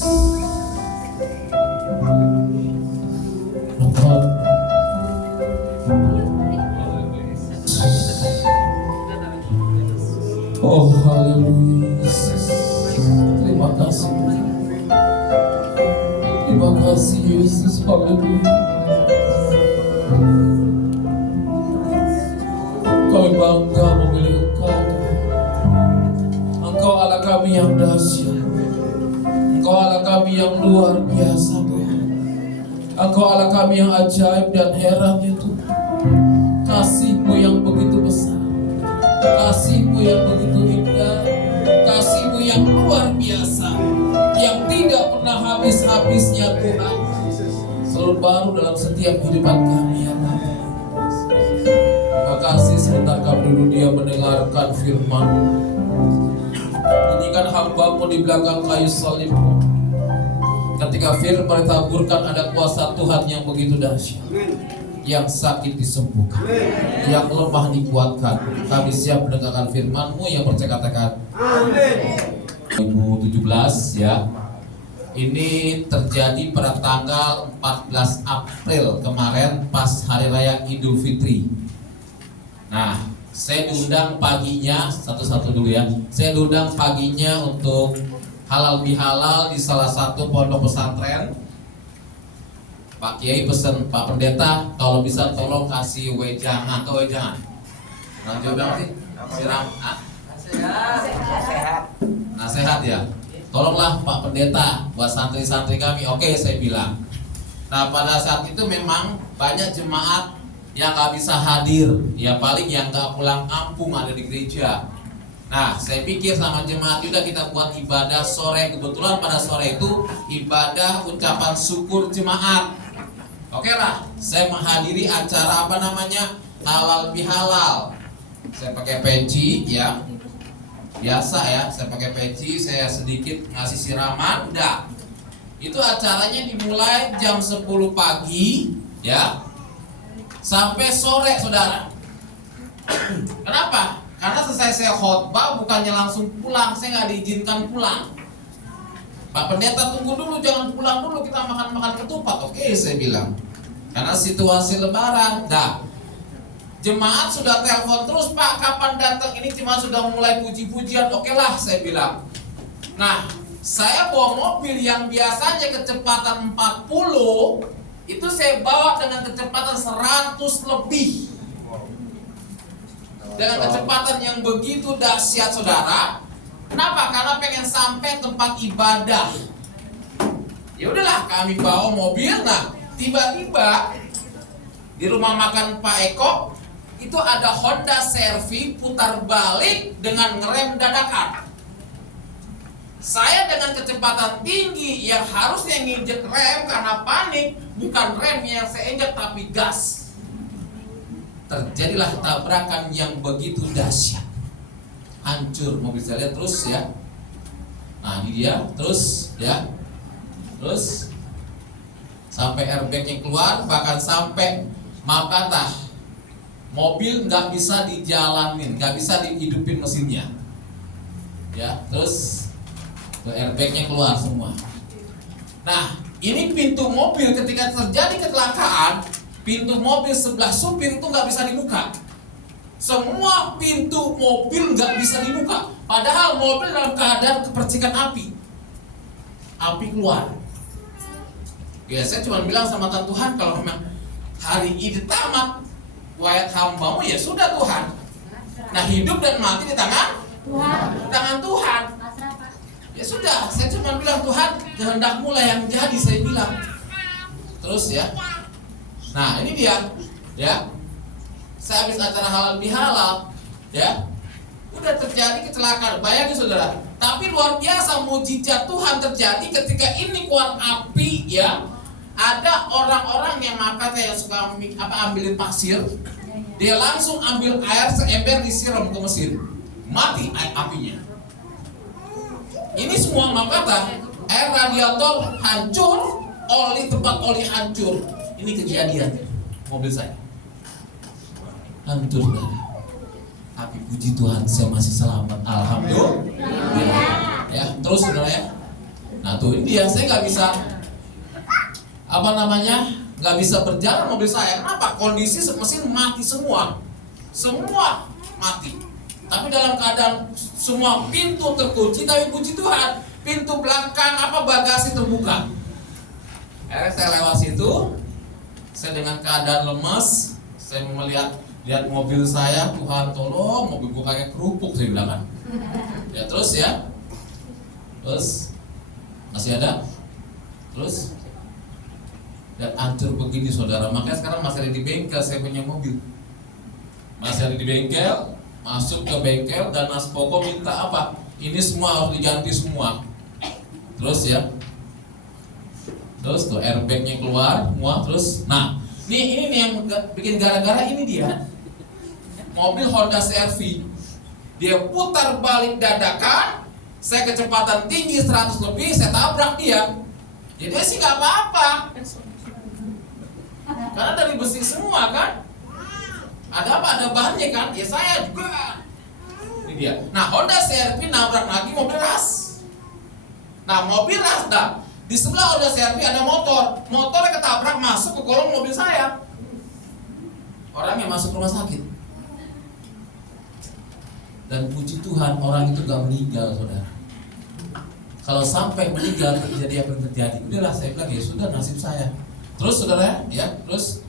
Oh haleluya. Terima kasih. Terima kasih Yesus. Haleluya. Kami bangga memilih Engkau. Engkau Allah kami yang dahsyat. Engkau Allah kami yang luar biasa Tuhan. Engkau Allah kami yang ajaib dan heran itu. Kasih-Mu yang begitu besar, kasih-Mu yang begitu indah, kasih-Mu yang luar biasa, yang tidak pernah habis-habisnya Tuhan, selalu baru dalam setiap kehidupan kami ya Bapa. Terima kasih sebentar kami dulu dia mendengarkan firman. Bunyikan hamba-Mu di belakang kayu salib-Mu. Ketika firman ditaburkan, ada kuasa Tuhan yang begitu dahsyat. Yang sakit disembuhkan, yang lemah dikuatkan. Kami siap mendengarkan firman-Mu yang berkata-kata amin. 2017 ya. Ini terjadi pada tanggal 14 April kemarin pas Hari Raya Idul Fitri. Nah, saya diundang paginya, satu-satu dulu ya. Saya diundang paginya untuk halal bihalal di salah satu pondok pesantren. Pak Kiai pesen, Pak Pendeta kalau bisa tolong kasih wejangan atau wejangan. Nanti bilang sih, siram, nasihat ya. Tolonglah Pak Pendeta buat santri-santri kami. Oke, saya bilang. Nah pada saat itu memang banyak jemaat yang gak bisa hadir. Ya paling yang gak pulang kampung ada di gereja. Nah saya pikir sama jemaat juga kita buat ibadah sore. Kebetulan pada sore itu ibadah ucapan syukur jemaat. Oke lah, saya menghadiri acara halal bihalal. Saya pakai peci ya, biasa ya. Saya pakai peci, saya sedikit ngasih siraman, udah. Itu acaranya dimulai jam 10 pagi ya, sampai sore saudara. Kenapa? Karena selesai saya khotbah bukannya langsung pulang, saya nggak diizinkan pulang. Pak Pendeta tunggu dulu, jangan pulang dulu, kita makan-makan ketupat. Oke, saya bilang. Karena situasi lebaran. Nah, jemaat sudah telepon terus, Pak kapan datang? Ini jemaat sudah mulai puji-pujian. Oke lah, saya bilang. Nah, saya bawa mobil yang biasanya kecepatan 40, itu saya bawa dengan kecepatan 100 lebih. Dengan kecepatan yang begitu dahsyat saudara. Kenapa? Karena pengen sampai tempat ibadah. Ya udahlah, kami bawa mobil. Nah, tiba-tiba di rumah makan Pak Eko itu ada Honda Servi putar balik dengan ngerem dadakan. Saya dengan kecepatan tinggi yang harusnya nginjek rem karena panik, bukan rem yang saya injek tapi gas. Terjadilah tabrakan yang begitu dahsyat. Hancur mobil saya lihat terus ya. Nah ini dia terus ya, terus sampai airbagnya keluar, bahkan sampai maaf kata mobil nggak bisa dijalanin, nggak bisa dihidupin mesinnya ya. Terus airbagnya keluar semua. Nah ini pintu mobil ketika terjadi kecelakaan, pintu mobil sebelah supir itu nggak bisa dibuka. Semua pintu mobil nggak bisa dibuka. Padahal mobil dalam keadaan kepercikan api. Api keluar. Ya saya cuma bilang sama Tuhan, kalau memang hari ini tamat, wahai hamba-Mu ya sudah Tuhan. Nah hidup dan mati di tangan Tuhan. Di tangan Tuhan. Ya sudah, saya cuma bilang Tuhan, kehendak-Mu lah yang jadi, saya bilang. Terus ya. Nah ini dia, ya. Saya habis acara halal bihalal, ya, udah terjadi kecelakaan. Bayangin saudara. Tapi luar biasa mujizat Tuhan terjadi ketika ini keluar api, ya. Ada orang-orang yang yang suka ambilin pasir, dia langsung ambil air seember disiram ke mesin, mati air apinya. Ini semua air radiator hancur, tempat oli hancur. Ini kejadian mobil saya. Hancur darah. Tapi puji Tuhan saya masih selamat. Alhamdulillah. Ya, terus saudara ya. Nah tuh ini dia, saya nggak bisa nggak bisa berjalan mobil saya. Kenapa? Kondisi mesin mati semua mati. Tapi dalam keadaan semua pintu terkunci, tapi puji Tuhan pintu belakang bagasi terbuka. Akhirnya saya lewat situ, saya dengan keadaan lemas, saya lihat mobil saya, Tuhan tolong, mobil gua kayak kerupuk, saya bilang kan. Ya terus masih ada, terus dan hancur begini saudara. Makanya sekarang masih ada di bengkel, saya punya mobil masih ada di bengkel. Masuk ke bengkel dan Mas Poko minta apa? Ini semua harus diganti semua. Terus tuh airbagnya keluar semua. Terus, nah ini yang bikin gara-gara ini dia mobil Honda CR-V. Dia putar balik dadakan, saya kecepatan tinggi 100 lebih, saya tabrak dia. Jadi sih nggak apa-apa, karena dari besi semua kan. Ada apa? Ada bahannya kan? Ya saya juga. Ini dia. Nah Honda CR-V nabrak lagi mobil ras. Nah mobil ras dah. Di sebelah Honda CR-V ada motor. Motornya ketabrak masuk ke kolong mobil saya. Orangnya masuk rumah sakit. Dan puji Tuhan orang itu gak meninggal saudara. Kalau sampai meninggal terjadi apa yang terjadi, udahlah saya bilang ya sudah nasib saya. Terus saudara ya, terus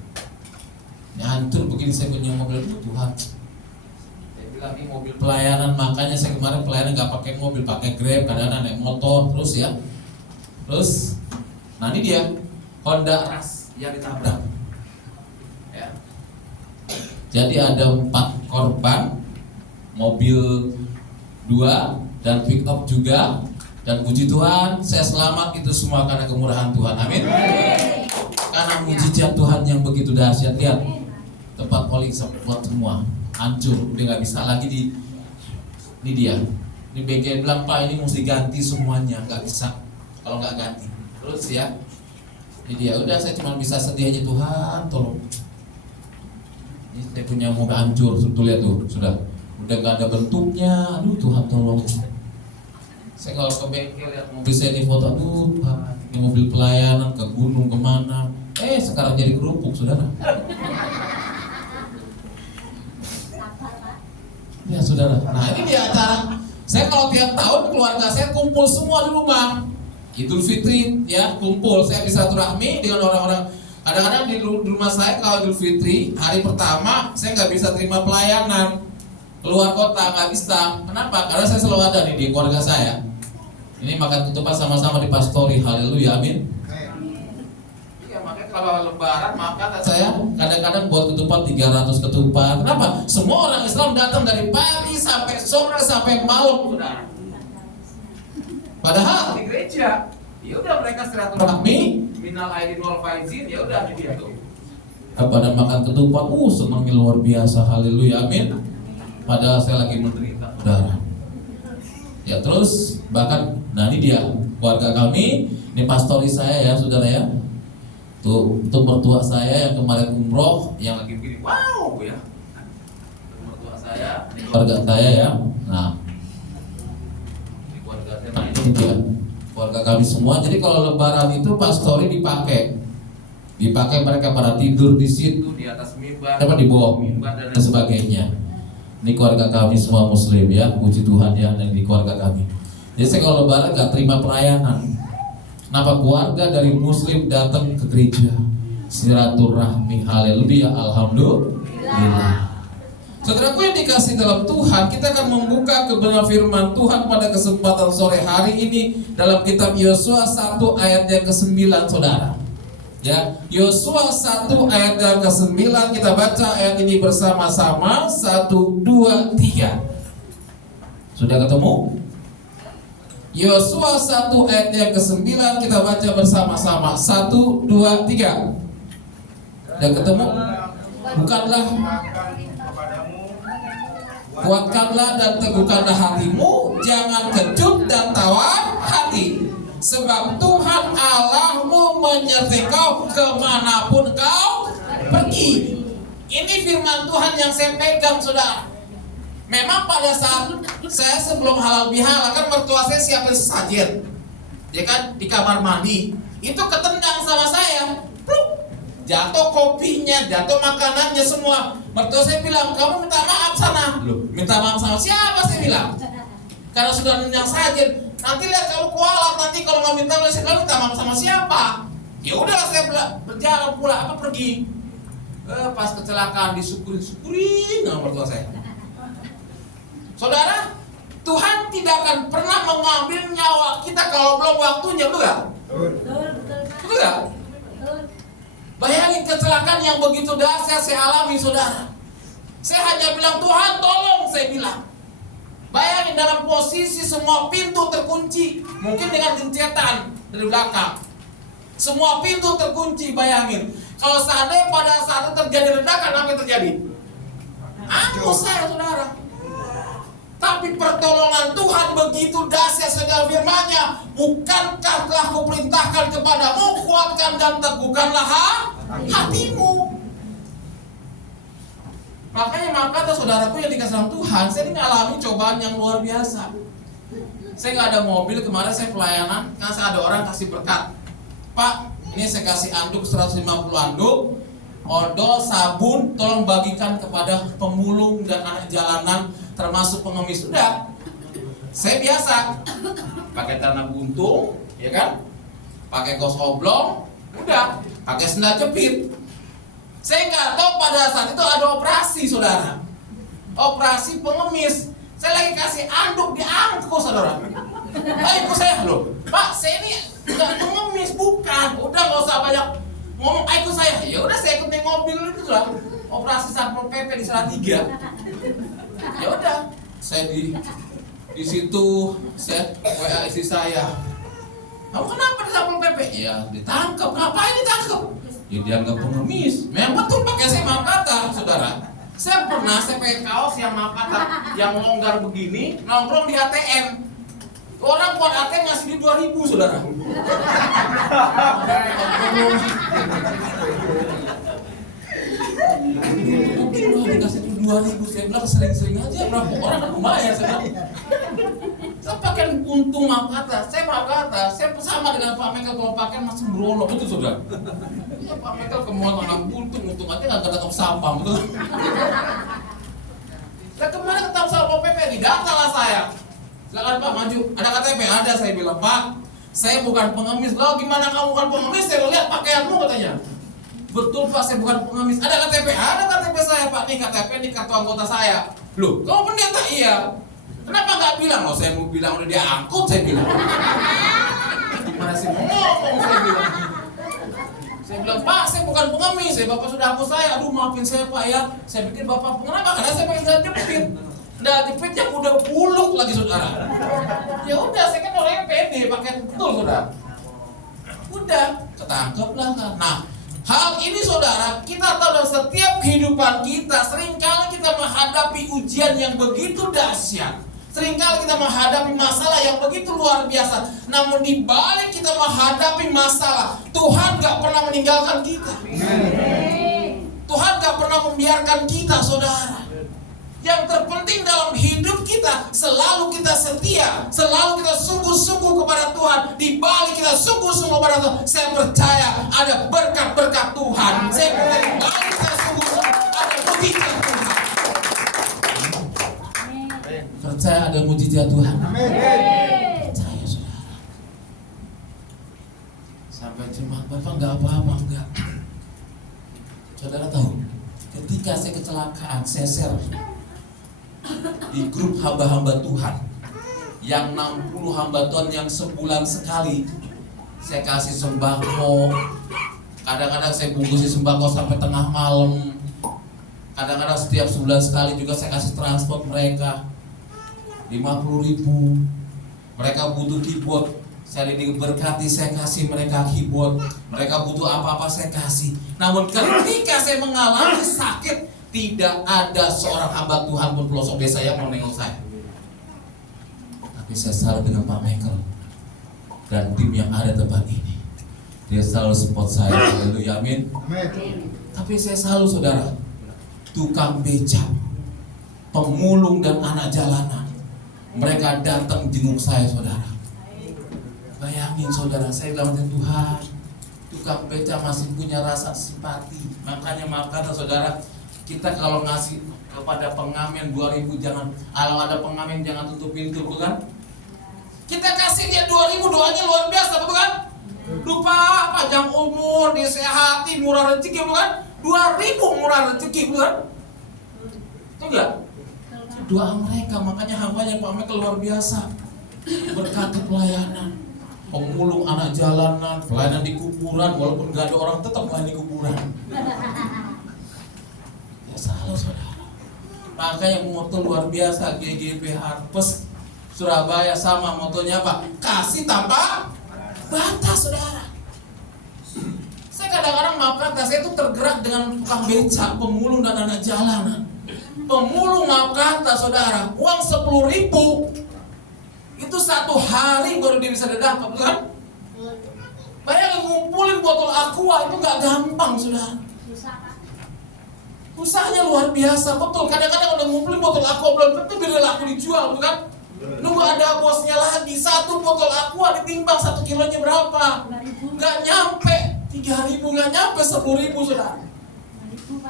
hancur begini saya punya mobil itu Tuhan. Saya bilang ini mobil pelayanan, makanya saya kemarin pelayanan nggak pakai mobil, pakai Grab, kadang-kadang naik motor terus ya. Terus, nah ini dia Honda ras yang ditabrak. Ya. Jadi ada 4 korban, mobil 2 dan pick up juga. Dan puji Tuhan saya selamat itu semua karena kemurahan Tuhan. Amin. Karena mujizat Tuhan yang begitu dahsyat. Lihat tempat oli semua hancur, udah nggak bisa lagi ini dia. Ini bengkel bilang Pak ini mesti ganti semuanya, nggak bisa kalau nggak ganti. Terus ya, ini dia. Udah saya cuma bisa sedih aja, Tuhan tolong. Ini saya punya mobil hancur, tuh lihat tuh sudah nggak ada bentuknya. Aduh Tuhan tolong. Saya kalau ke bengkel lihat mobil saya di foto, aduh Tuhan, ini mobil pelayanan ke gunung kemana? Sekarang jadi kerupuk saudara. Ya saudara, nah ini dia acara. Saya kalau tiap tahun keluarga saya kumpul semua di rumah. Idul Fitri ya kumpul, saya bisa silaturahmi dengan orang-orang. Kadang-kadang di rumah saya kalau Idul Fitri hari pertama saya nggak bisa terima pelayanan keluar kota, nggak bisa. Kenapa? Karena saya selalu ada nih di keluarga saya. Ini makan ketupat sama-sama di pastori, haleluya, amin. Kalau lebaran makan saya kadang-kadang buat ketupat 300 ketupat. Kenapa? Semua orang Islam datang dari pagi sampai sore sampai malam, saudara. Padahal di gereja, ya udah mereka silaturahmi, minal aidin wal faizin, ya udah dia tuh. Pada makan ketupat, senangnya luar biasa, haleluya, amin. Padahal saya lagi menderita, saudara. Ya terus bahkan, nah ini dia keluarga kami, ini pastori saya ya, saudara ya. Tuh mertua saya yang kemarin umroh, yang lagi begini, wow ya. Mertua saya, ini keluarga saya ya. Nah, ini keluarga saya, nah ini dia keluarga kami semua. Jadi kalau lebaran itu pastori dipakai mereka pada tidur di situ di atas mimbar, di bawah mimbar dan sebagainya. Ini keluarga kami semua Muslim ya, puji Tuhan ya, dan di keluarga kami. Jadi saya kalau lebaran gak terima pelayanan. Kenapa? Keluarga dari Muslim datang ke gereja, silaturahmi, haleluya, alhamdulillah. Saudaraku yang dikasih dalam Tuhan, kita akan membuka kebenaran firman Tuhan pada kesempatan sore hari ini dalam kitab Yosua 1 ayat yang ke-9, saudara. Ya, Yosua 1 ayat yang ke-9, kita baca ayat ini bersama-sama. 1, 2, 3. Sudah ketemu? Yosua 1 ayat yang ke-9 kita baca bersama-sama. 1, 2, 3. Sudah ketemu? Bukanlah, kuatkanlah dan teguhkanlah hatimu, jangan kecut dan tawar hati, sebab Tuhan Allahmu menyertai kau kemanapun kau pergi. Ini firman Tuhan yang saya pegang, saudara. Memang pada saat saya sebelum halal bihalal kan mertua saya siapin sesajen. ya kan, di kamar mandi, itu ketendang sama saya, pluk, jatuh kopinya, jatuh makanannya semua. Mertua saya bilang, kamu minta maaf sana. Loh, minta maaf sama siapa? Saya bilang, karena sudah nendang saja. Nanti lihat kamu kualat, nanti kalau nggak minta maaf, saya bilang minta maaf sama siapa? Ya udahlah, saya berjalan pula, pergi. Pas kecelakaan disyukurin sama mertua saya. Saudara, Tuhan tidak akan pernah mengambil nyawa kita kalau belum waktunya, betul gak? Betul gak? Bayangin kecelakaan yang begitu dahsyat saya alami, saudara. Saya hanya bilang, Tuhan tolong, saya bilang. Bayangin dalam posisi semua pintu terkunci, mungkin dengan gencetan dari belakang. Semua pintu terkunci, bayangin. Kalau seandainya pada saat itu terjadi ledakan, apa yang terjadi? Angus saya, saudara. Tapi pertolongan Tuhan begitu dahsyat, saudara, firman-Nya, bukankah telah kuperintahkan kepadamu, kuatkan dan teguhkanlah hatimu. Makanya kata saudaraku yang dikasih sama Tuhan, saya ini ngalami cobaan yang luar biasa. Saya nggak ada mobil, kemarin saya pelayanan, kan saya ada orang kasih berkat. Pak, ini saya kasih anduk 150 anduk, odol, sabun, tolong bagikan kepada pemulung dan anak jalanan, termasuk pengemis. Udah, saya biasa pakai celana buntung, ya kan, pakai kaos oblong, udah, pakai sendal jepit. Saya nggak tahu pada saat itu ada operasi, saudara, operasi pengemis. Saya lagi kasih anduk di angkut, saudara. Ikut saya, loh, Pak, saya ini nggak pengemis, bukan. Udah, nggak usah banyak ngomong, ikut saya. Ya udah, saya ikut naik mobil itu lah. Operasi Satpol PP di Salatiga. Ya udah, saya di situ saya WA istri saya. Kamu kenapa di Satpol PP? Ya ditangkap. Ngapain ditangkap? Ya dianggap pengemis. Memang betul, pakai saya maaf kata, saudara. Saya pakai kaos yang maaf kata, yang longgar begini, nongkrong di ATM. Orang buat ATM ngasih di 2.000, saudara. Dikasih 2.000, saya bilang sering-sering aja, berapa orang kan lumayan, saya bilang. Saya pakai untung maaf kata, saya sama dengan Pak Michael kalau pakai masih sembrono, betul, saudara. Ya, Pak Michael kemuan anak untung aja nggak datang sampah, betul. Saya kemarin ketemu Satpol PP, didata lah saya. Silakan Pak, maju. Ada KTP? Ada, saya bilang, Pak, saya bukan pengemis. Loh, gimana kamu bukan pengemis? Saya lihat pakaianmu, katanya. Betul Pak, saya bukan pengemis. Ada KTP? Ada KTP saya, Pak. Nih KTP, nih kartu anggota saya. Loh, kamu pendeta? Iya. Kenapa nggak bilang? Oh, saya mau bilang udah dia angkut, saya bilang. Gimana sih mau ngomong, saya bilang. Saya bilang, Pak, saya bukan pengemis. Bapak sudah hapus saya. Aduh, maafin saya, Pak, ya. Saya pikir Bapak kenapa? Karena saya pakai sandal jepit. Nah, jepit yang udah buluk lagi, saudara. Ya udah, saya kan orangnya pede, pakai betul, saudara. Udah, ketangkep lah. Nah, hal ini, saudara, kita tahu dalam setiap kehidupan kita, seringkali kita menghadapi ujian yang begitu dahsyat. Seringkali kita menghadapi masalah yang begitu luar biasa. Namun di balik kita menghadapi masalah, Tuhan gak pernah meninggalkan kita. Tuhan gak pernah membiarkan kita, saudara. Yang terpenting dalam hidup kita, selalu kita setia, selalu kita sungguh-sungguh kepada Tuhan. Di balik kita sungguh-sungguh kepada Tuhan, saya percaya ada berkat-berkat Tuhan. Saya percaya di balik kita sungguh-sungguh ada mujizat Tuhan. Percaya ada mujizat Tuhan. Percaya, saudara. Sampai jemaat Bapak nggak apa-apa, enggak. Saudara tahu, ketika saya kecelakaan, saya share di grup hamba-hamba Tuhan yang 60 hamba Tuhan yang sebulan sekali saya kasih sembako. Kadang-kadang saya bungkusin sembako sampai tengah malam. Kadang-kadang setiap sebulan sekali juga saya kasih transport mereka 50.000. Mereka butuh keyboard, saya diberkati, saya kasih mereka keyboard. Mereka butuh apa-apa, saya kasih. Namun ketika saya mengalami sakit, tidak ada seorang hamba Tuhan pun pelosok desa yang mau nengok saya. Tapi saya selalu dengan Pak Michael dan tim yang ada tempat ini. Dia selalu support saya. Haleluya, amin. Tapi saya selalu, saudara, tukang beca, pemulung dan anak jalanan, mereka datang jenguk saya, saudara. Bayangin saudara, saya bilang Tuhan, tukang beca masih punya rasa simpati. Makanya maaf kata saudara, kita kalau ngasih kepada pengamen 2.000 jangan, kalau ada pengamen jangan tutup pintu, bukan? Kita kasih dia 2.000, doanya luar biasa, betul kan? Lupa panjang umur, disehati, murah rezeki, bukan? 2.000 murah rezeki, bukan? Betul enggak? Doa mereka, makanya hambanya Pak Mek luar biasa. Berkata pelayanan, pemulung anak jalanan, pelayanan di kuburan, walaupun gak ada orang tetap pelayan di kuburan. Ya salah saudara. Makanya moto luar biasa GGP Harvest Surabaya sama motonya apa? Kasih tanpa batas saudara. Saya kadang-kadang maaf kata, saya itu tergerak dengan tukang beca, pemulung dan anak jalanan. Pemulung maaf kata saudara, uang 10.000 itu satu hari baru dia bisa dapat, bukan? Bayangin ngumpulin botol aqua itu nggak gampang, sudah. Usahanya luar biasa, betul. Kadang-kadang udah ngumpulin botol aqua belum tentu biar laku dijual, bukan? Nunggu ada bosnya lagi. Satu botol aqua ditimbang 1 kilonya berapa? Nggak nyampe 3.000, nggak nyampe 10.000, sudah.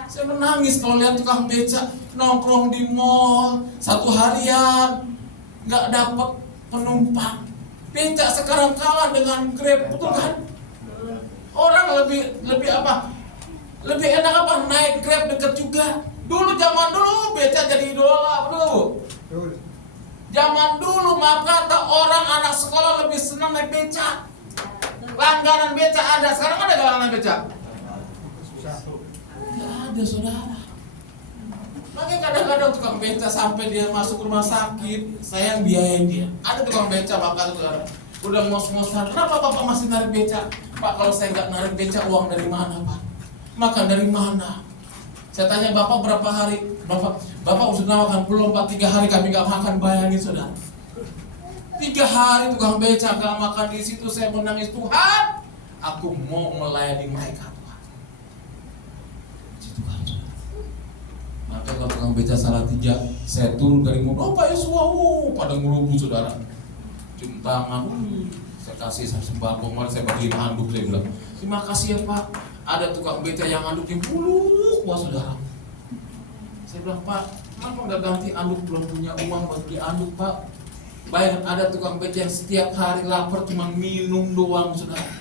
Saya menangis kalau lihat tukang beca nongkrong di mall 1 harian nggak dapat penumpang. Becak sekarang kalah dengan Grab, betul kan? Orang lebih apa? Lebih enak apa? Naik Grab dekat juga. Dulu zaman dulu becak jadi idola, betul? Zaman dulu maaf kata orang anak sekolah lebih senang naik becak. Langganan becak ada, sekarang ada gak langganan becak? Gak ada saudara. Makanya kadang-kadang tukang beca sampai dia masuk rumah sakit, saya yang biayain dia. Ada tukang beca, bapak saudara, udah ngos-ngosan, kenapa bapak masih narik beca? Pak, kalau saya nggak narik beca, uang dari mana pak? Makan dari mana? Saya tanya bapak berapa hari? Bapak sudah makan belum pak? 3 hari kami nggak makan, bayangin saudara. 3 hari tukang beca nggak makan di situ, saya menangis, Tuhan, aku mau melayani mereka. Maka kalau tukang beca salah 3, saya turun dari mobil, Pak Yesus, pada ngerubu saudara. Cium tangan, saya kasih sembako, mari saya bagiin handuk, saya bilang, terima kasih ya Pak. Ada tukang beca yang handuknya buluk, wah saudara. Saya bilang, Pak, kenapa nggak ganti anduk, belum punya uang buat beli anduk Pak? Bayangin ada tukang beca yang setiap hari lapar cuma minum doang saudara.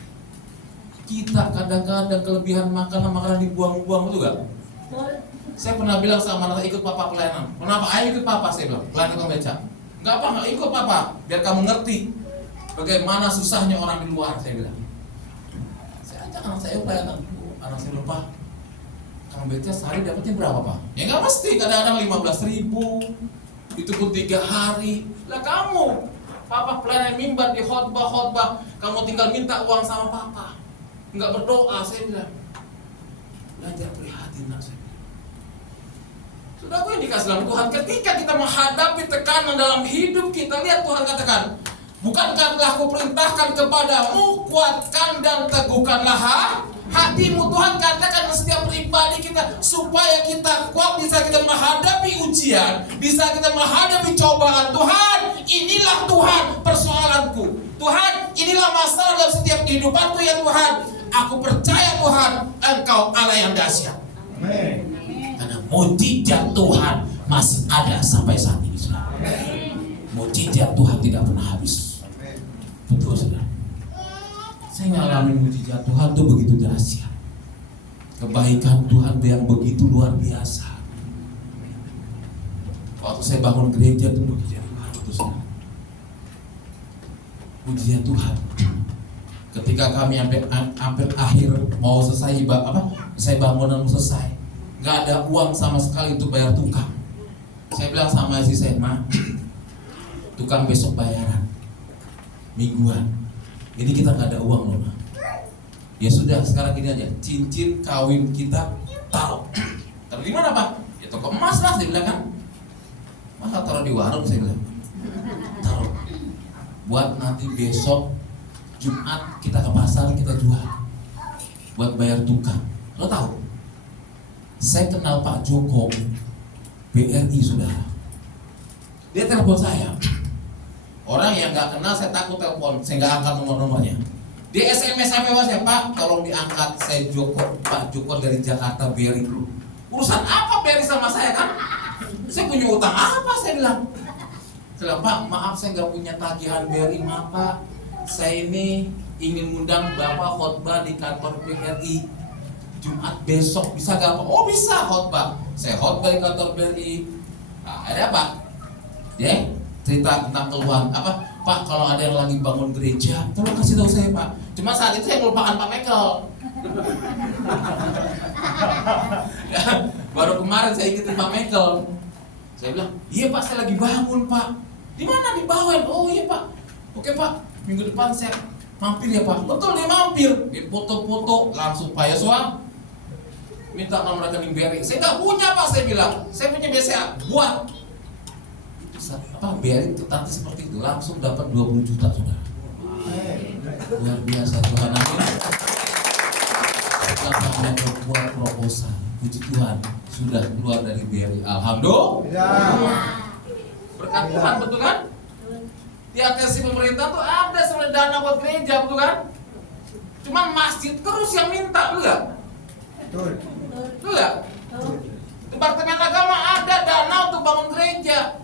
Kita kadang-kadang kelebihan makanan dibuang-buang, betul gak? Saya pernah bilang sama anak, ikut papa pelayanan. Kenapa? Ayo ikut papa, saya bilang, pelayanan tukang beca. Enggak apa, enggak ikut papa, biar kamu ngerti bagaimana susahnya orang di luar, saya bilang. Saya ajak anak saya pelayanan. Anak saya bilang, Pak, tukang beca sehari dapatnya berapa Pak? Ya nggak mesti, kadang-kadang 15.000. Itu pun 3 hari. Lah kamu, papa pelayanan mimbar di khotbah, kamu tinggal minta uang sama papa, nggak berdoa, saya bilang. Belajar prihatin nak saya. Sudah aku yang dikasih dalam Tuhan, ketika kita menghadapi tekanan dalam hidup kita, lihat Tuhan katakan, bukankah telah kuperintahkan kepadamu, kuatkan dan teguhkanlah hatimu. Tuhan katakan setiap pribadi kita, supaya kita kuat, bisa kita menghadapi ujian, bisa kita menghadapi cobaan. Tuhan, inilah Tuhan persoalanku. Tuhan, inilah masalah dalam setiap kehidupanku ya Tuhan. Aku percaya Tuhan, Engkau Allah yang dahsyat. Amin. Karena mujizat Tuhan masih ada sampai saat ini, saudara. Mujizat Tuhan tidak pernah habis. Betul, saudara. Saya ngalamin mujizat Tuhan itu begitu dahsyat. Kebaikan Tuhan yang begitu luar biasa. Waktu saya bangun gereja itu mujizat Tuhan, betul, saudara. Mujizat Tuhan. Ketika kami hampir akhir mau selesai saya bangunan mau selesai, nggak ada uang sama sekali untuk bayar tukang. Saya bilang sama istri saya, Ma, tukang besok bayaran mingguan. Ini kita nggak ada uang loh, Ma. Ya sudah, sekarang gini aja, cincin kawin kita taruh. Taruh di mana Pak? Ya toko emas lah, saya bilang kan. Masa taruh di warung, saya bilang. Taruh. Buat nanti besok Jumat kita ke pasar, kita jual buat bayar tukang. Lo tahu? Saya kenal Pak Joko BRI, saudara. Dia telepon saya. Orang yang nggak kenal saya takut telepon, saya nggak angkat nomornya. Di SMS sampai WhatsApp, Pak, tolong diangkat, saya Pak Joko dari Jakarta Beri. Urusan apa Beri sama saya kan? Saya punya utang apa, saya bilang. Saya bilang, Pak, maaf saya nggak punya tagihan Beri, maaf Pak. Saya ini ingin ngundang Bapak khotbah di kantor BRI Jumat besok, bisa gak Pak? Oh bisa khotbah. Saya khotbah di kantor BRI. Nah, ada apa? Ya, cerita tentang keluhan apa? Pak, kalau ada yang lagi bangun gereja, tolong kasih tahu saya Pak. Cuma saat itu saya melupakan Pak Michael. Baru kemarin saya ingetin Pak Michael. Saya bilang, iya Pak, saya lagi bangun Pak. Di mana? Di Bawen. Oh iya Pak. Oke Pak, minggu depan saya mampir ya Pak. Betul, dia mampir. Dia foto-foto langsung Pak Yosua minta nomor rekening BRI. Saya nggak punya Pak, saya bilang. Saya punya BCA, buat. Apa BRI nanti seperti itu langsung dapat 20 juta saudara. Luar biasa Tuhan, amin. Setelah Pak membuat proposal, puji Tuhan sudah keluar dari BRI. Alhamdulillah. Berkat Tuhan, betul kan? Di atas pemerintah tuh ada sebenarnya dana buat gereja, betul kan? Cuma masjid terus yang minta, betul gak? Betul gak? Departemen Agama ada dana untuk bangun gereja.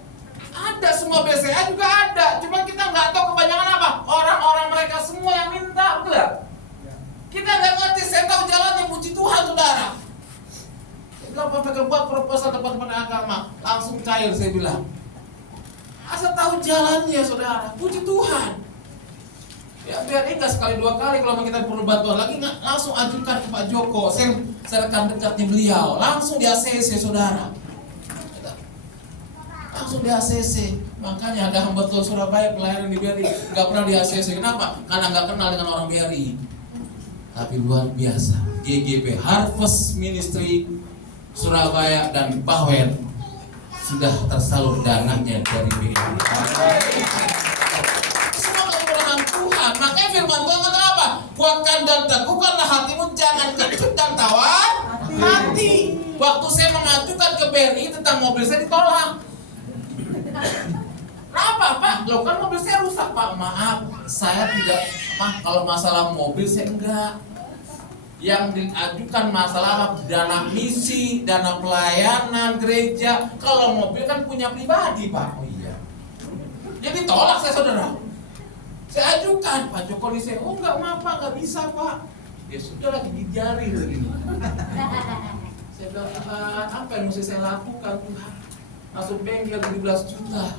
Ada, semua BCA juga ada. Cuma kita nggak tahu kebanyakan apa. Orang-orang mereka semua yang minta, betul gak? Kita nggak ngerti, saya tahu jalannya, puji Tuhan saudara. Saya bilang, Pak buat proposal Departemen Agama, langsung cair saya bilang. Asal tahu jalannya saudara, puji Tuhan. Ya biar enggak sekali dua kali kalau kita perlu bantuan lagi nggak langsung ajukan ke Pak Joko. Saya rekan dekatnya beliau, langsung di ACC saudara. Langsung di ACC. Makanya ada hamba Tuhan Surabaya pelayanan di BRI nggak pernah di ACC. Kenapa? Karena nggak kenal dengan orang BRI. Tapi luar biasa. GGP Harvest Ministry Surabaya dan Bawen sudah tersalur dananya dari BRI. Semua kemudahan Tuhan. Makanya firman Tuhan kata apa? Kuatkan dan teguhkanlah hatimu, jangan kecut dan tawar hati. Waktu saya mengajukan ke BRI tentang mobil saya ditolak. Kenapa Pak? Loh kan mobil saya rusak Pak. Maaf, saya tidak. Kalau masalah mobil saya enggak. Yang diajukan masalah dana misi, dana pelayanan gereja. Kalau mobil kan punya pribadi Pak. Oh iya. Jadi tolak saya saudara. Saya ajukan Pak Joko saya. Oh enggak, maaf Pak, enggak bisa Pak. Ya sudah lagi di jari begini. Saya bilang, apa yang mesti saya lakukan Tuhan? Masuk bengkel 17 juta.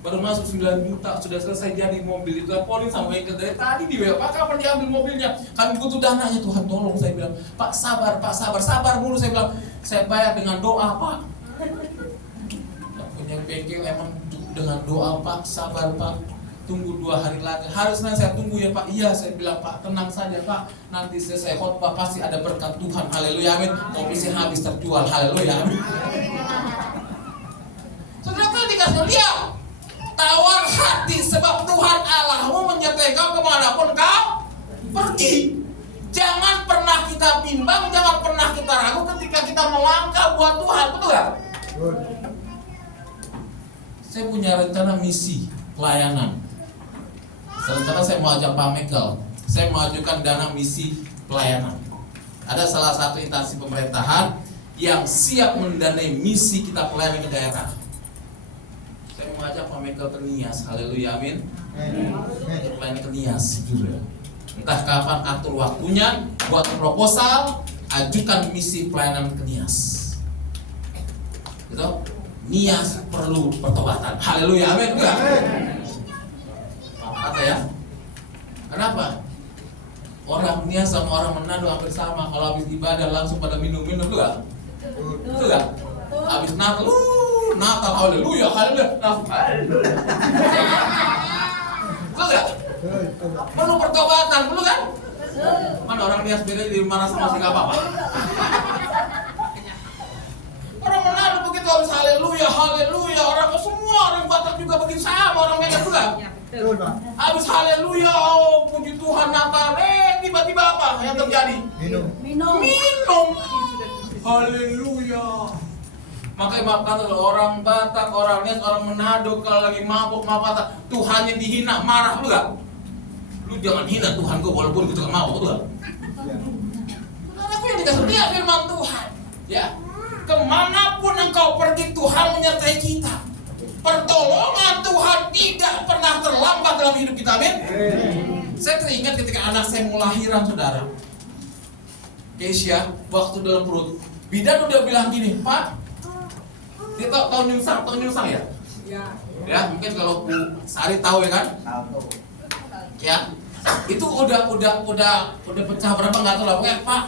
Baru masuk 9 juta, sudah selesai jadi mobil. Itu teleponin sama bengkel dari tadi di WA, Pak kapan diambil mobilnya? Kami butuh dananya Tuhan, tolong. Saya bilang, Pak sabar mulu. Saya bilang, saya bayar dengan doa Pak. Yang punya bengkel emang dengan doa Pak, sabar Pak. Tunggu 2 hari lagi. Harusnya saya tunggu ya Pak. Iya, saya bilang Pak, tenang saja Pak. Nanti selesai khotbah pasti ada berkat Tuhan. Haleluya, amin. Mobil saya habis terjual. Haleluya, amin. Saudara kan dikasih dia tawar hati sebab Tuhan Allahmu menyertai kau kemanapun kau pergi. Jangan pernah kita bimbang, jangan pernah kita ragu ketika kita melangkah buat Tuhan, betul gak? Saya punya rencana misi pelayanan. Serencana saya mau ajak Pak Michael. Saya mau ajukan dana misi pelayanan. Ada salah satu instansi pemerintahan yang siap mendanai misi kita pelayanan ke daerah. Saya mau ajak Pak Michael ke Nias. Haleluya, amin. Pelayanan ke Nias juga. Entah kapan atur waktunya, buat proposal, ajukan misi pelayanan ke Nias. Gitu? Nias perlu pertobatan. Haleluya, amin. Apa ya? Kenapa? Orang Nias sama orang Manado hampir sama. Kalau habis ibadah langsung pada minum-minum juga. Betul gak? Habis Natal, Natal, haleluya, langsung haleluya. Betul gak? Perlu pertobatan, perlu kan? Mana orang Nias beda di marah sama si gak apa-apa. Orang Manado begitu habis haleluya, orang semua orang Batak juga begitu sama, orang Medan juga. Habis haleluya, oh puji Tuhan Natal, tiba-tiba apa yang terjadi? Minum. Haleluya. Makanya maafkan orang Batak, orang Nias, orang Manado kalau lagi mabuk, Tuhannya dihina, marah lu gak? Lu jangan hina Tuhan gue walaupun gue juga mabuk, betul gak? Karena aku yang dikasih dia firman Tuhan. Ya, kemanapun engkau pergi Tuhan menyertai kita. Pertolongan Tuhan tidak pernah terlambat dalam hidup kita, amin. Saya teringat ketika anak saya mau lahiran, saudara. Keisha, waktu dalam perut, bidan udah bilang gini, Pak, dia tahu nyungsang ya? Ya, mungkin kalau Bu Sari tahu ya kan? Ya, itu udah pecah berapa nggak tahu lah. Pokoknya Pak,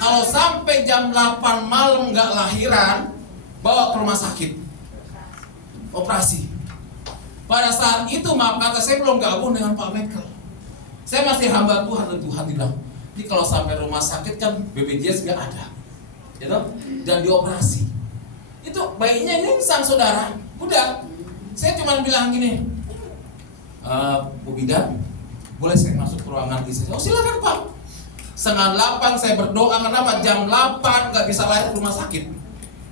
kalau sampai jam 8 malam nggak lahiran, bawa ke rumah sakit, operasi. Pada saat itu maaf kata saya belum gabung dengan Pak Michael. Saya masih hamba Tuhan dan Tuhan bilang, ini kalau sampai rumah sakit kan BPJS nggak ada, gitu? Dan dioperasi. Itu bayinya nyungsang, saudara. Udah, saya cuma bilang gini, Bu Bidan, boleh saya masuk ke ruangan istri? Oh silakan Pak. Setengah 8 saya berdoa, kenapa? Jam 8 nggak bisa lahir ke rumah sakit.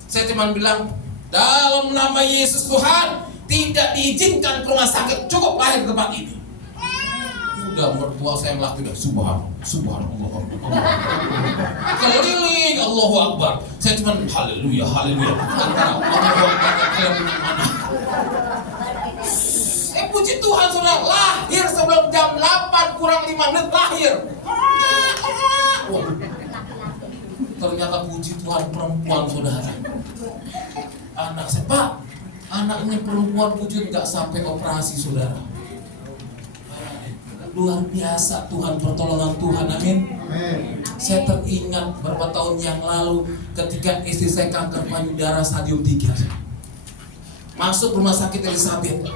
Saya cuma bilang, dalam nama Yesus Tuhan, tidak diizinkan ke rumah sakit, cukup lahir ke tempat ini. Udah mertua saya melakukan subhanallah, keliling Allahu Akbar. Saya cuma haleluya. Puji Tuhan, saudara, lahir sebelum jam 8 kurang 5 menit lahir. Ternyata puji Tuhan perempuan, saudara. Anak saya, Pak, anaknya perempuan puji nggak sampai operasi, saudara. Luar biasa Tuhan, pertolongan Tuhan, amin. Saya teringat beberapa tahun yang lalu ketika istri saya kanker payudara stadium 3. Masuk rumah sakit Elizabeth.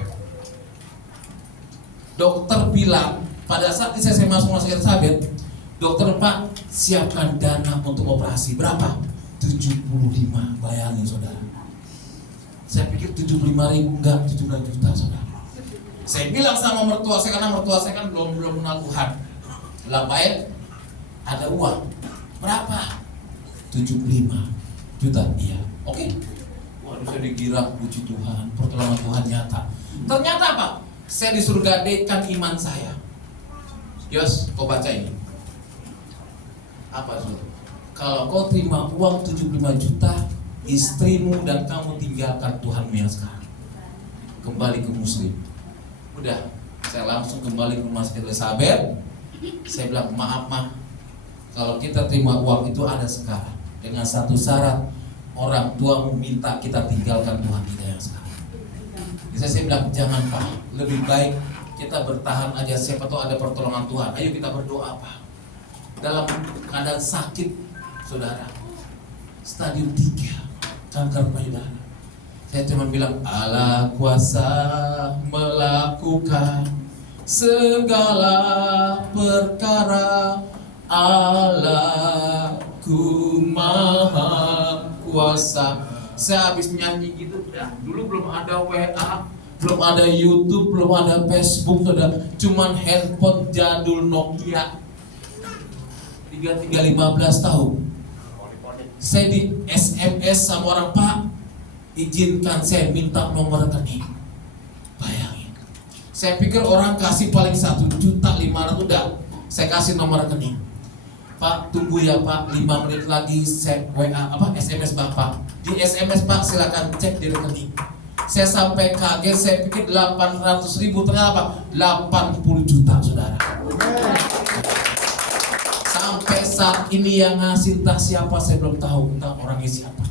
Dokter bilang, pada saat saya masuk rumah sakit Elizabeth, dokter, Pak, siapkan dana untuk operasi. Berapa? 75, bayangin saudara. Saya pikir 75.000, enggak, 75 juta, saudara. Saya bilang sama mertua saya, karena mertua saya kan belum kenal Tuhan. Lah baik, ada uang. Berapa? 75 juta. Iya. Oke. Waduh, saya digirak, puji Tuhan, pertolongan Tuhan nyata. Ternyata apa? Saya disuruh gadekan iman saya. Yos, kau baca ini. Apa itu? Kalau kau terima uang 75 juta, istrimu dan kamu tinggalkan Tuhan yang sekarang. Kembali ke Muslim. Udah, saya langsung kembali ke rumah sakit Elizabeth. Saya bilang, maaf mah, kalau kita terima uang itu ada sekarang, dengan satu syarat, orang tuamu minta kita tinggalkan Tuhan kita yang sekarang. Jadi saya bilang, jangan Pak, lebih baik kita bertahan aja, siapa tahu ada pertolongan Tuhan. Ayo kita berdoa Pak. Dalam keadaan sakit, saudara, stadium 3 kanker payudara. Saya cuma bilang, Allah kuasa melakukan segala perkara, Allahku maha kuasa. Saya habis nyanyi gitu, dulu belum ada WA, belum ada YouTube, belum ada Facebook, cuman handphone jadul Nokia 3315 tahun. Saya di SMS sama orang, Pak, izinkan saya minta nomor rekening. Bayangin, saya pikir orang kasih paling 1.500.000 udah, saya kasih nomor rekening. Pak, tunggu ya Pak, 5 menit lagi saya WA SMS Bapak. Di SMS Pak, silakan cek di rekening. Saya sampai kaget, saya pikir 800.000, ternyata apa? 80 juta, saudara. Sampai saat ini yang ngasih entah siapa, saya belum tahu entah orangnya siapa.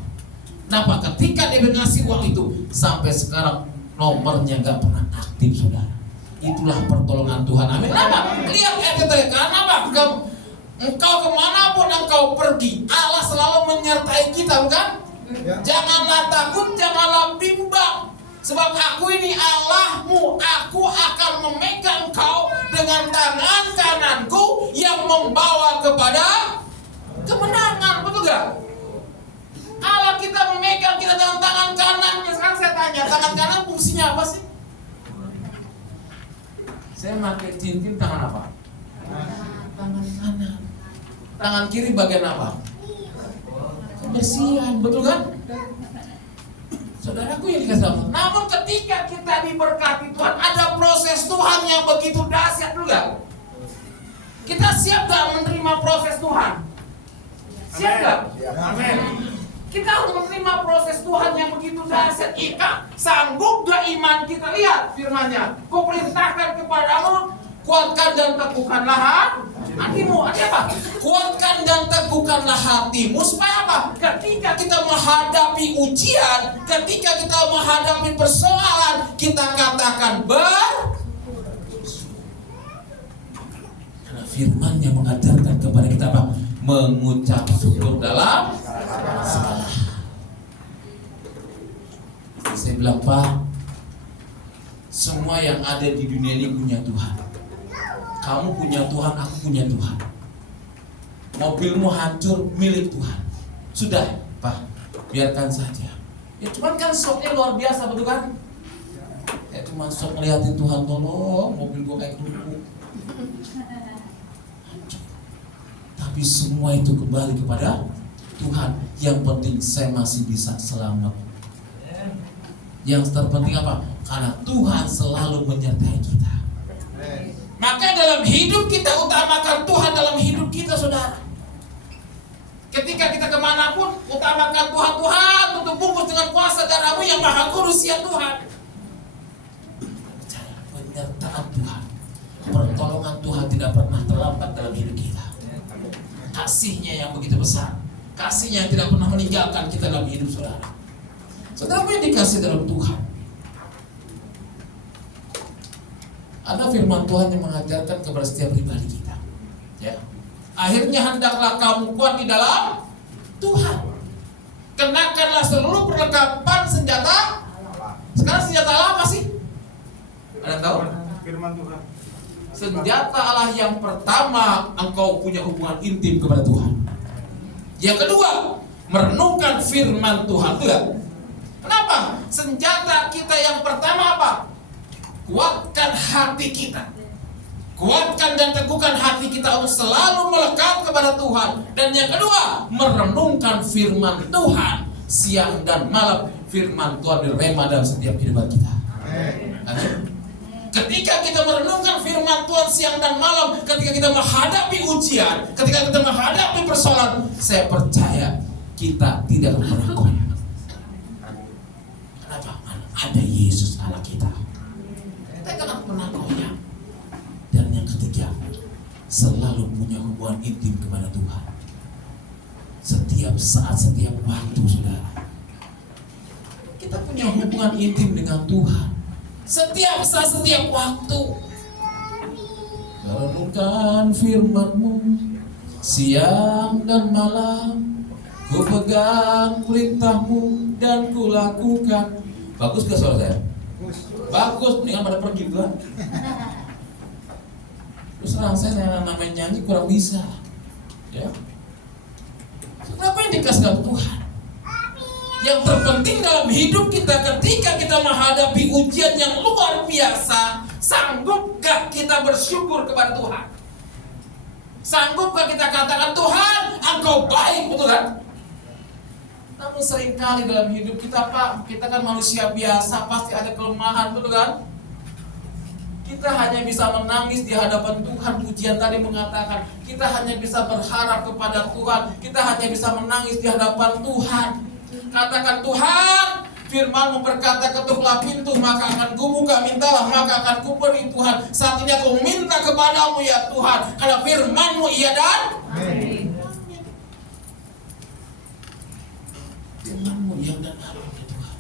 Nah Pak, ketika dia ngasih uang itu, sampai sekarang nomornya gak pernah aktif, saudara. Itulah pertolongan Tuhan, amin. Kenapa? Lihat karena apa? Engkau kemanapun engkau pergi, Allah selalu menyertai kita, bukan? Janganlah takut, janganlah bimbang, sebab aku ini Allahmu, aku akan memegang engkau dengan tangan kananku yang membawa kepada kemenangan, betul gak? Allah kita memegang kita dengan tangan kanannya. Sekarang saya tanya, tangan kanan fungsinya apa sih? Saya pakai cincin tangan apa? Tangan kanan. Tangan kiri bagian apa? Kebersihan, betul kan? Saudaraku yang dikasih Allah. Namun ketika kita diberkati Tuhan, ada proses Tuhan yang begitu dahsyat juga. Kita siap gak menerima proses Tuhan? Siap gak? Amin. Kita harus menerima proses Tuhan yang begitu dahsyat. Ika, sanggup gak iman kita? Lihat firman-Nya. Kuperintahkan kepadamu, kuatkan dan teguhkanlah hatimu. Artinya apa? Kuatkan dan teguhkanlah hatimu supaya apa? Ketika kita menghadapi ujian, ketika kita menghadapi persoalan, kita katakan karena firman yang mengajarkan kepada kita apa? Mengucap syukur dalam segala. Saya bilang, Pak, semua yang ada di dunia ini punya Tuhan. Kamu punya Tuhan, aku punya Tuhan. Mobilmu hancur, milik Tuhan. Sudah, Pak, biarkan saja. Ya cuman kan shocknya luar biasa, betul kan? Ya cuma shock ngeliatin Tuhan, tolong mobil gua kayak kerupuk. Tapi semua itu kembali kepada Tuhan. Yang penting saya masih bisa selamat. Yang terpenting apa? Karena Tuhan selalu menyertai kita. Maka dalam hidup kita utamakan Tuhan dalam hidup kita, saudara. Ketika kita kemanapun, utamakan Tuhan. Tuhan, tutup bungkus dengan kuasa darah-Mu yang maha kudus ya Tuhan. Percaya penyertaan Tuhan, pertolongan Tuhan tidak pernah terlambat dalam hidup kita. Kasih-Nya yang begitu besar, kasih-Nya yang tidak pernah meninggalkan kita dalam hidup saudara. Saudara yang dikasih dalam Tuhan, ada firman Tuhan yang mengajarkan kepada setiap pribadi kita. Ya. Akhirnya hendaklah kamu kuat di dalam Tuhan. Kenakanlah seluruh perlengkapan senjata. Sekarang senjata Allah apa sih? Ada yang tahu? Firman Tuhan. Senjata Allah yang pertama, engkau punya hubungan intim kepada Tuhan. Yang kedua, merenungkan firman Tuhan. Kenapa? Senjata kita yang pertama apa? Kuatkan hati kita. Kuatkan dan teguhkan hati kita untuk selalu melekat kepada Tuhan. Dan yang kedua, merenungkan firman Tuhan siang dan malam. Firman Tuhan direma dalam setiap kehidupan kita. Amin. Ketika kita merenungkan firman Tuhan siang dan malam, ketika kita menghadapi ujian, ketika kita menghadapi persoalan, saya percaya kita tidak akan pernah goyah. Kenapa? Ada Yesus Allah kita. Kita akan pernah goyah. Dan yang ketiga, selalu punya hubungan intim kepada Tuhan. Setiap saat, setiap waktu, saudara, kita punya hubungan intim dengan Tuhan. Setiap saat, setiap waktu. Renungkan firman-Mu siang dan malam, ku pegang perintah-Mu dan ku lakukan. Bagus gak suara saya? Bagus, mendingan pada pergi kan? Terus terang saya namanya nyanyi kurang bisa. Ya. Kenapa yang dikasih dalam Tuhan? Yang terpenting dalam hidup kita ketika kita menghadapi ujian yang luar biasa, sanggup gak kita bersyukur kepada Tuhan? Sanggup gak kita katakan, Tuhan, Engkau baik, betul kan? Namun seringkali dalam hidup kita, Pak, kita kan manusia biasa, pasti ada kelemahan, betul kan? Kita hanya bisa menangis di hadapan Tuhan. Pujian tadi mengatakan, kita hanya bisa berharap kepada Tuhan. Kita hanya bisa menangis di hadapan Tuhan. Katakan, Tuhan, firman-Mu berkata, ketuklah pintu, maka akan kubuka, mintalah, maka akan kuberi. Tuhan, saat ini aku minta kepadamu ya Tuhan, karena firman-Mu iya dan amin. Firman-Mu iya dan amin ya Tuhan.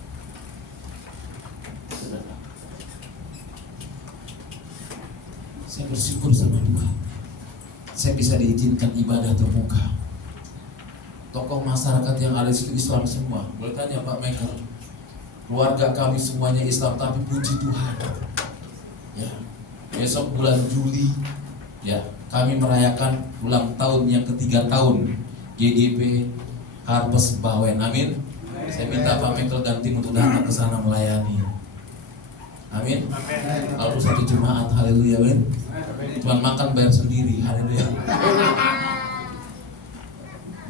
Saya bersyukur sama Tuhan, saya bisa diizinkan ibadah terbuka. Tokoh masyarakat yang ada di situ Islam semua. Boleh tanya Pak Michael, keluarga kami semuanya Islam, tapi puji Tuhan, ya, besok bulan Juli, ya, kami merayakan ulang tahun yang ke-3 tahun GGP Harvest Bawen. Amin. Saya minta Pak Michael dan tim untuk datang ke sana melayani. Amin. Lalu satu jemaat, haleluya, amin. Tuhan makan bayar sendiri, haleluya.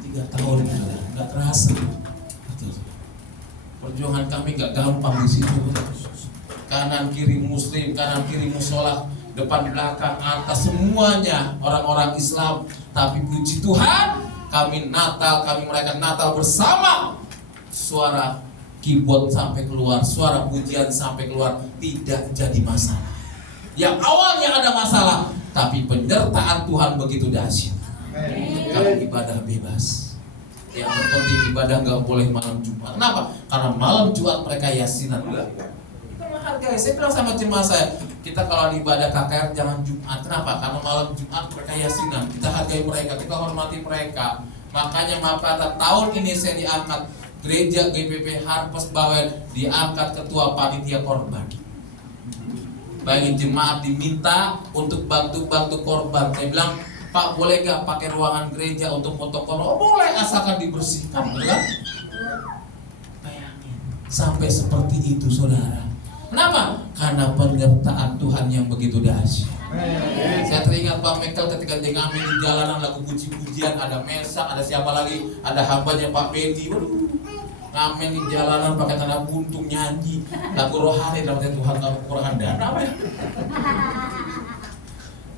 3 tahun, nggak terasa. perjuangan kami gak gampang di situ. Kanan kiri muslim, kanan kiri musola, depan belakang atas semuanya orang-orang Islam. Tapi puji Tuhan, kami Natal, kami merayakan Natal bersama. Suara keyboard sampai keluar, suara pujian sampai keluar, tidak jadi masalah. Yang awalnya ada masalah, tapi penyertaan Tuhan begitu dahsyat. Kalau ibadah bebas, yang terpenting ibadah nggak boleh malam Jumat. Kenapa? Karena malam Jumat mereka yasinan. Kita menghargai. Saya bilang sama jemaah saya, kita kalau di ibadah KKR jangan Jumat. Kenapa? Karena malam Jumat mereka yasinan. Kita hargai mereka, kita hormati mereka. Makanya maaf kata, tahun ini saya diangkat Gereja GPP Harvest Bawen, diangkat ketua panitia korban. Bagi jemaat diminta untuk bantu-bantu korban. Saya bilang, Pak, boleh gak pakai ruangan gereja untuk foto korban? Oh boleh, asalkan dibersihkan, kan? Bayangin, sampai seperti itu saudara. Kenapa? Karena penyertaan Tuhan yang begitu dahsyat. Saya teringat Pak Michael ketika dia ngamen di jalanan lagu puji-pujian, ada Mesak, ada siapa lagi, ada hambanya Pak Bedi. Waduh, ngamen di jalanan pakai tanda buntung nyanyi lagu rohani dalam Tuhan kamu kekurangan dana apa ya?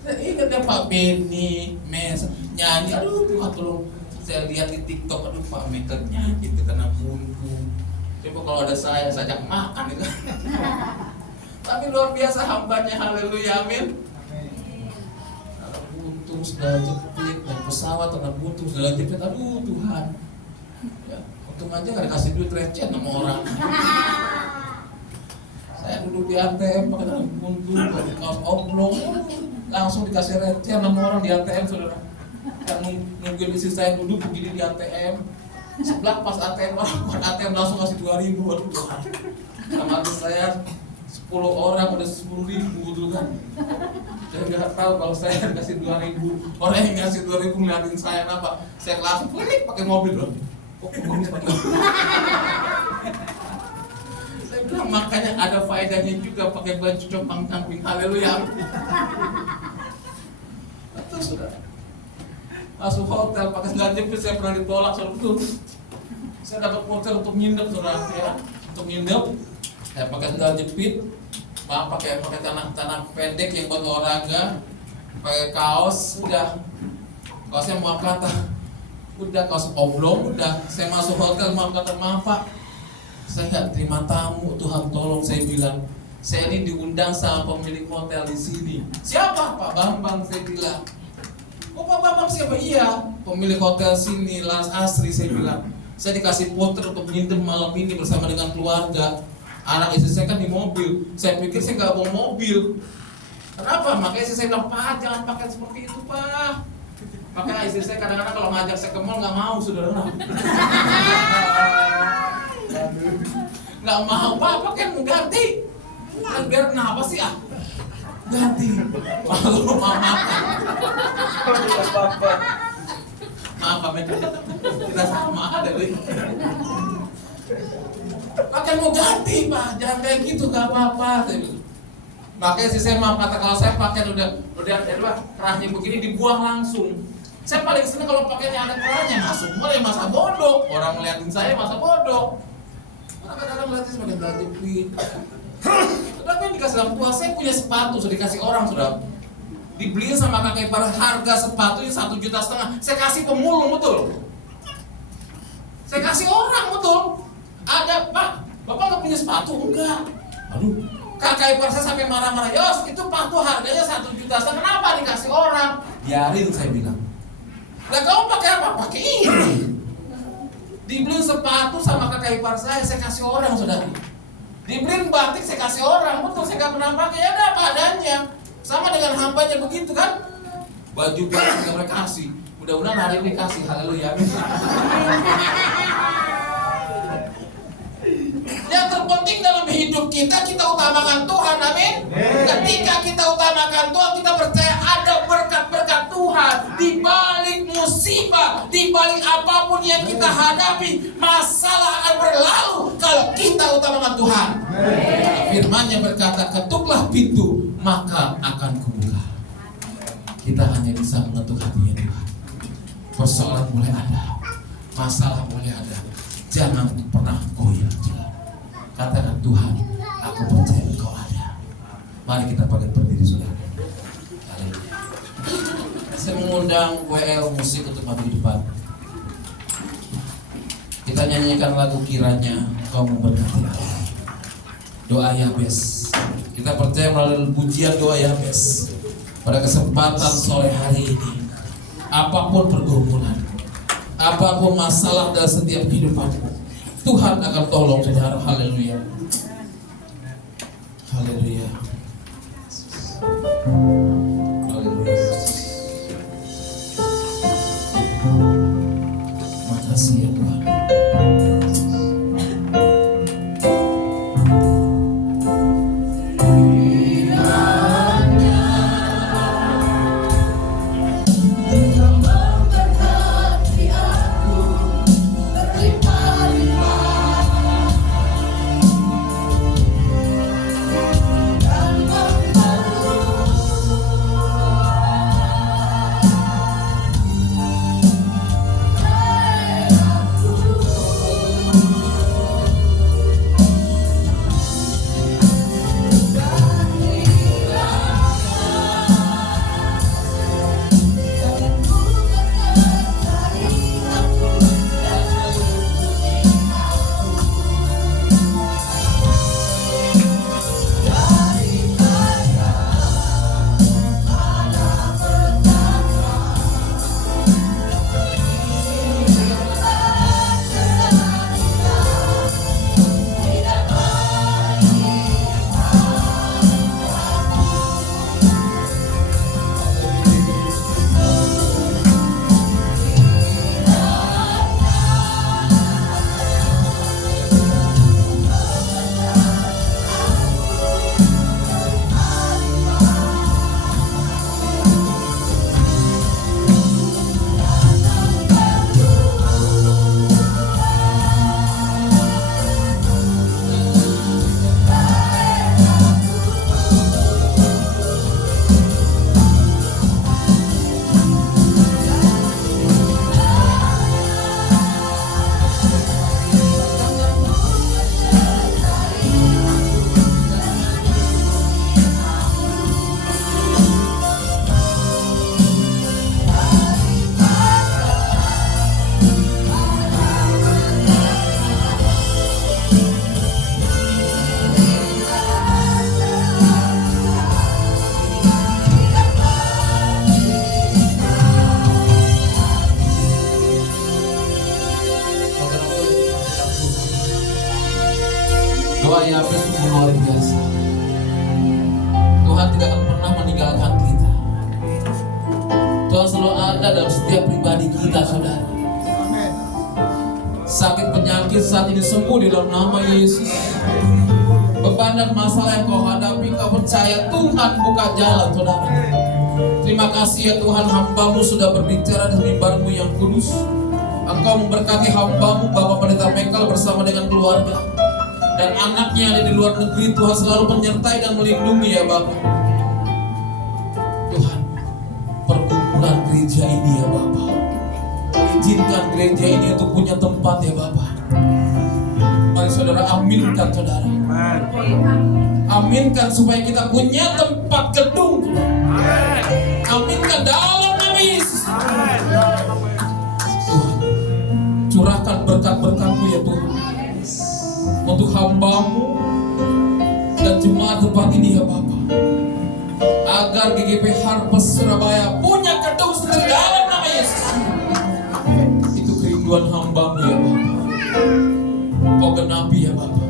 Saya ingat ya Pak Beni, Mesak nyanyi, aduh Tuhan tolong. Saya lihat di TikTok, aduh Pak Michael nyanyi di tanda buntung. Coba kalau ada saya ajak makan itu. Tapi luar biasa hambanya, haleluya, amin. Buntung sudah jepit, dan pesawat tengah buntung sudah jepit, aduh Tuhan. Ya, untung aja gak dikasih duit receh sama orang. Saya duduk di ATM pakai tengah buntung, pakai kaos oblong, langsung dikasih receh sama orang di ATM saudara. Yang nungguin istri saya duduk begini di ATM, sebelah pas ATM orang ATM langsung kasih 2.000, aduh Tuhan. Sama saya 10 orang udah 10.000 gitu kan. Saya nggak tahu kalau saya kasih 2.000, orang yang ngasih 2.000 ngeliatin saya apa? Saya langsung klik pakai mobil loh. Kok bagus pakai mobil? Saya bilang makanya ada faedahnya juga pakai baju compang camping, haleluya. Betul sudah. Masuk hotel pakai sandal jepit, saya pernah ditolak soal betul. Saya dapat hotel untuk nginep saudara ya, untuk nginep. Saya pakai sandal jepit, pakai tanah pendek yang buat olahraga, pakai kaos, udah kaosnya maaf kata, udah kaos oblong, udah saya masuk hotel maaf kata maaf Pak, saya nggak terima tamu, Tuhan tolong, saya bilang saya ini diundang sama pemilik hotel di sini. Siapa? Pak Bambang, saya bilang. Oh Pak Bambang siapa? Iya, pemilik hotel sini, Las Asri, saya bilang. Saya dikasih poster untuk nginep malam ini bersama dengan keluarga. Anak istri saya kan di mobil, saya pikir saya nggak bawa mobil. Kenapa? Makanya istri saya bilang, Pak jangan pakai seperti itu Pak. Makanya istri saya kadang-kadang kalau ngajak saya ke mall nggak mau saudara. Nggak mau Pak, pakai ganti. Biar kenapa sih ah? Ganti. Malu mama. Maaf Pak Medan, kita sama ada deh. Pakai mau ganti Pak, jangan kayak gitu, gak apa-apa. Makanya sih saya maaf kata kalau saya pakai udah kerahnya begini dibuang langsung. Saya paling seneng kalau pakainya ada kerahnya, masuk mulai masa bodoh. Orang ngeliatin saya masa bodoh. Kadang-kadang ngeliatin sebagai jepit. Tapi dikasih orang tua, saya punya sepatu sudah dikasih orang sudah. Dibeliin sama kakek ipar, harga sepatunya 1,5 juta. Saya kasih pemulung betul. Saya kasih orang betul. Ada Pak, Bapak nggak punya sepatu? Enggak. Aduh, kakak ipar saya sampai marah-marah. Yos, itu sepatu harganya 1,5 juta. Kenapa dikasih orang? Biarin saya bilang. Lah kamu pakai apa? Pakai ini. Dibeliin sepatu sama kakak ipar saya kasih orang saudara. Dibeliin batik saya kasih orang, betul saya nggak pernah pakai. Ya udah apa adanya. Sama dengan hambanya begitu kan? Baju batik nggak mereka kasih. Mudah-mudahan hari ini kasih, haleluya. Yang terpenting dalam hidup kita utamakan Tuhan, amin. Ketika kita utamakan Tuhan, kita percaya ada berkat-berkat Tuhan di balik musibah, di balik apapun yang kita hadapi, masalah akan berlalu kalau kita utamakan Tuhan. Firman-Nya berkata, ketuklah pintu, maka akan kubuka. Kita hanya bisa mengetuk hatinya Tuhan. Persoalan mulai ada, masalah mulai ada, jangan pernah goyah. Katakan, Tuhan, aku percaya Engkau ada. Mari kita bangkit berdiri, saudara. Haleluya. Saya mengundang WL musik untuk maju di depan. Kita nyanyikan lagu Kiranya Kau Memberkati aku. Doa Yabes. Kita percaya melalui pujian doa Yabes. Pada kesempatan sore hari ini, apapun pergumulan, apapun masalah dalam setiap kehidupanmu, Tuhan akan tolong, saudara. Haleluya. Haleluya. Haleluya. Makasih ya Tuhan. Doa Yabes itu luar biasa. Tuhan tidak akan pernah meninggalkan kita. Tuhan selalu ada dalam setiap pribadi kita, saudara. Sakit penyakit saat ini sembuh di dalam nama Yesus. Beban dan masalah yang kau hadapi, kau percaya Tuhan buka jalan, saudara. Terima kasih ya Tuhan, hamba-Mu sudah berbicara di mimbar-Mu yang kudus. Engkau memberkati hamba-Mu Bapak Pendeta Michael bersama dengan keluarga dan anaknya ada di luar negeri. Tuhan selalu menyertai dan melindungi ya Bapak. Tuhan, perkumpulan gereja ini ya Bapak, izinkan gereja ini untuk punya tempat ya Bapak. Mari saudara aminkan, saudara. Aminkan supaya kita punya tempat gedung. Aminkan dalam nama Yesus. Tuhan, curahkan berkat-berkat-Mu ya Tuhan untuk hamba-Mu dan jemaat tempat ini ya Bapak, agar GGP Harvest Surabaya punya gedung sendiri dalam nama Yesus. Itu kerinduan hamba-Mu ya Bapak. Kau genapi ya Bapak.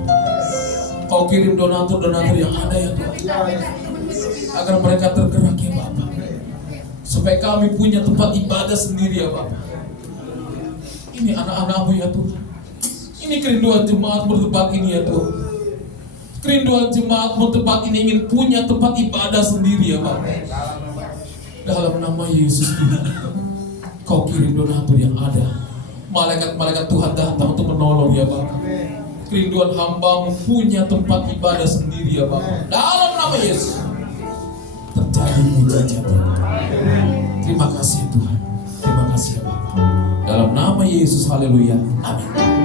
Kau kirim donatur-donatur yang ada ya Tuhan, agar mereka tergerak ya Bapak, supaya kami punya tempat ibadah sendiri ya Bapak. Ini anak-anak-Mu ya Tuhan. Ini kerinduan jemaat bertempat ini ya Tuhan. Kerinduan jemaat bertempat ini ingin punya tempat ibadah sendiri ya Bapak. Dalam nama Yesus Tuhan, Kau kirim donatur yang ada. Malaikat-malaikat Tuhan datang untuk menolong ya Bapak. Kerinduan hamba-Mu punya tempat ibadah sendiri ya Bapak. Dalam nama Yesus terjadi mujizat. Terima kasih Tuhan. Terima kasih ya Bapak. Dalam nama Yesus, haleluya. Amin.